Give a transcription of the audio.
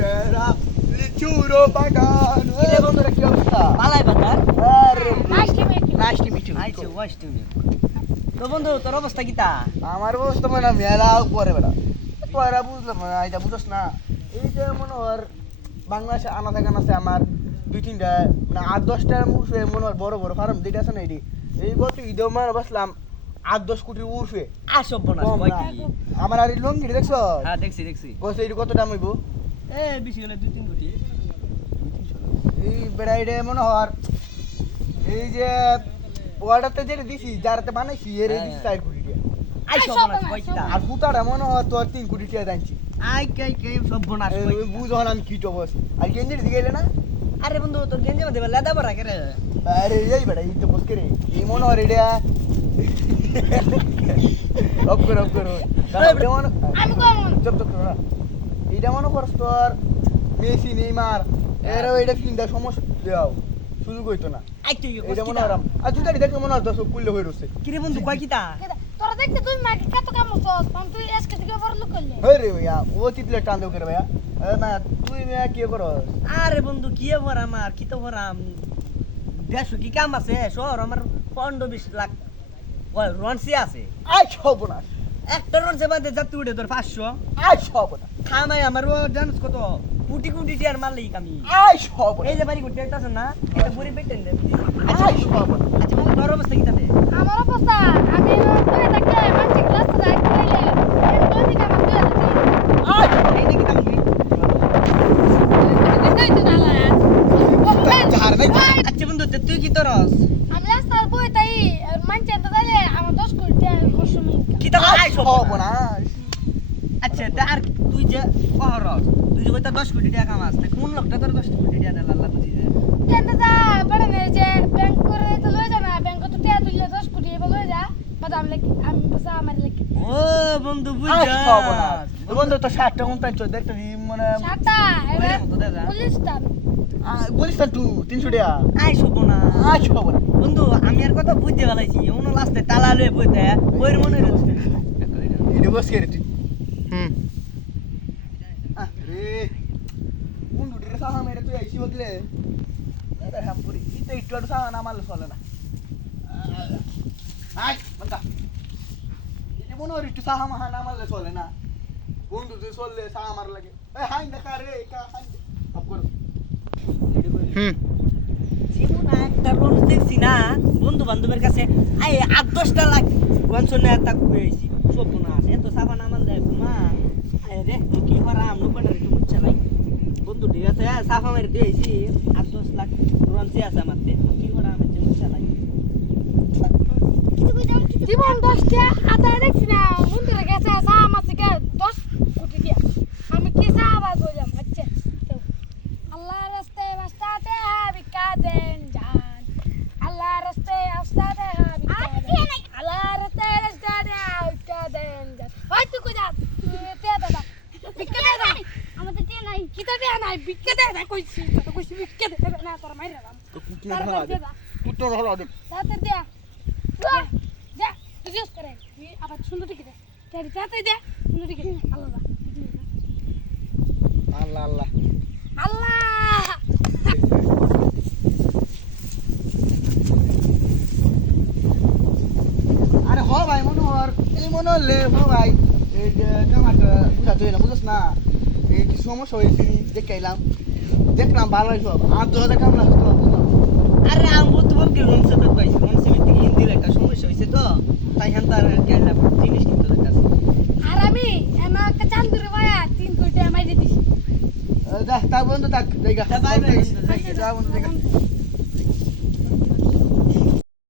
বেড়া লিচুর বাগান কিরে বন্ধুরা কি অবস্থা? পালাই বাজার আরে নাইস টু মিট ইউ। আইছে ওয়াইস তুমি তো বন্ধু তোর অবস্থা কিতা? আমার অবস্থা মানে মেলা পরে বেড়া তোরা বুঝলাম না এটা বুঝছ না এই যে মনে হর বাংলাদেশে আনাচে কানাচে আমার দুই তিনটা মানে 8-10টার উর্ফে মনে হয় বড় বড় ফার্ম যেটা আছে না এটি এই গত ঈদে মানে বসলাম 8-10 কোটির উর্ফে আসব না কম কই না। কি? আমার আর এই লঙ্গি দেখছ হ্যাঁ দেখছি কত এটি কত দাম হইব এ বেশি হলে 2-3 কোটি এই বেড়া এটা মনে হর এই যে অর্ডারতে যেটা দিছি যারাতে বানাইছি এর দিছি 4 কোটি টাকা আইসব না কই কিতা? আর পুতাটা মনে হয় তোর 3 কোটি টাকা দাঁড়ছি আই কাই কাই সব বনাস কই কিতা? বুঝ হন আমি কি টবস আর গেঞ্জির দিকে এলে না আরে বন্ধু তোর গেঞ্জি মধ্যে লেদা বড়া করে আরে এই বেটা এই তো বস করে এই মনে হয় এটা অফ করো আমি করব চপ চপ করো না এটা মনে করছ তোর মেসি নেইমার এর এটা কিনতে সমস্যা দাও সুযোগ হইতো না আই তুই এটা মনে হয় আর তুই দেখে মনে হয় তো কুল্লে হয়ে রছে কিরে বন্ধু কই কিতা? তোরা দেখতে তুই মাকে কত কাম করছস তুই আজকে থেকে বড় লোক করলি হই রে ভাইয়া ও তিতলে টান দেও করে ভাইয়া না তুই ভাইয়া কি করস আরে বন্ধু কি ভর আমার কি তো ভরাম দেশো কি কাম আছে শহর আমার 15-20 লাখ ওই রনসি আছে আই ছব না একটা রনসি বাদে যাত্রী উঠে তোর 500 আই ছব না খামাই আমার ও জানিস কত কোটি কোটি টিয়ার মারলেই কামি আই ছব এই যে বাড়ি করতে আছে না এটা বুড়ি পেটেন দে আই ছব না আচ্ছা বন্ধু তোর অবস্থা কি তাতে? আমার অবস্থা আমি তুই দেখলে মানছি ক্লাস তো যাই কইলে তুই দিকে আমার তুই আই এই নাকি তাম কি তুই তো দালা চার নাই আচ্ছা বন্ধু তুই কি তোরস আমি রাস্তার বই তাই মানছি তো তাইলে আমার 10 কোটি টাকা খরচ মিলকা কি তা আই সব ছব না আচ্ছা তা আর তুই যে কহরস তুই যে কইতা 10 কোটি টাকা কামাস তা কোন লোকটা তোর 10 কোটি টাকা দেলা আল্লাহ বুঝি যে কেন যা বড় নে যে ব্যাংক করে তো লই যা না ব্যাংক তো টাকা তুইলে 10 কোটি এবার লই যা বাদ আমি বসা আমার লেখি ও বন্ধু আই বুঝা ছব না বন্ধু তো 60 টাকা কোন চোদ দেখতে মানে সাতা ওরে মতো দাদা পুলিশ দাম বলিস না তুই 300 টাকা আই সব না আই ছব না বন্ধু আমি আর কথা বুঝতে পারলাইছি অন্য লাস্টে তালা লয়ে বইতে ওর মনে রয়েছে এটা বস করে তুই আরে বন্ধু রে সাহা মেরে তুই আইছি বদলে আরে হামপুরি এটা একটু আর সাহা না মারলে চলে না আই বন্ধা এটা মনে হয় একটু সাহা মাহা না মারলে চলে না বন্ধু তুই চললে সাহা মার লাগে এই হাই দেখা রে কা হাই আপ কর জীবন একটা রোজ দেখছি না বন্ধু বান্ধবের কাছে আই 8-10টা লাখ ওয়ানশনে একটা কইছি সব না এত সাবান আমার লাই মা আরে কি করা আমনো পড়া একটু মুচ্ছা লাই বন্ধু ঠিক আছে সাফা মেরে দিয়েছি 8-10 লাখ রনসি আছে আমারতে কি করা আমি মুচ্ছা লাই জীবন 10টা আতা দেখছি না মন্দিরে গেছে সা আমার থেকে 10 কোটি দিয়া আমি কি সা আওয়াজ হইলাম আচ্ছা আল্লাহ রাস্তায় রাস্তাতে ভিক্ষা দেন জান আল্লাহ রাস্তায় রাস্তাতে ভিক্ষা দেন আল্লাহ রাস্তায় রাস্তাতে ভিক্ষা দেন জান ওই তুই কই যা তে দাদা ভিক্ষা দে না আমাদের তে নাই কি তো দে নাই ভিক্ষা দে না কইছি তো কইছি ভিক্ষা দে না তোর মাইরাম তো কুটি ধরা দে কুটি ধরা দে তাতে দে যা তুই ইউজ করে আবার সুন্দর ঠিক দে তাতে দে সুন্দর ঠিক দে আল্লাহ আল্লাহ আল্লাহ আল্লাহ আরে হ ভাই মনোহর এই মনোহরলে হ ভাই এই যে কামাটা বুঝাতে হইলাম বুঝছ না এই কিছু সমস্যা হয়েছে দেখে এলাম দেখলাম ভালো হয়েছে আর 2000 কাম লাগতো বুঝলাম আরে আমি তো বলকে রনসি তো কইছি রনসি থেকে হিন্দি একটা সমস্যা হইছে তো তাই হান তার কেলা জিনিস কিনতে লাগতাছে আর আমি এনা একটা চান্দুরে ভাইয়া 3 কোটি মাইরে দিছি যা তা বন্ধু থাক জায়গা তা বাই বাই বন্ধু, যা বন্ধু জায়গা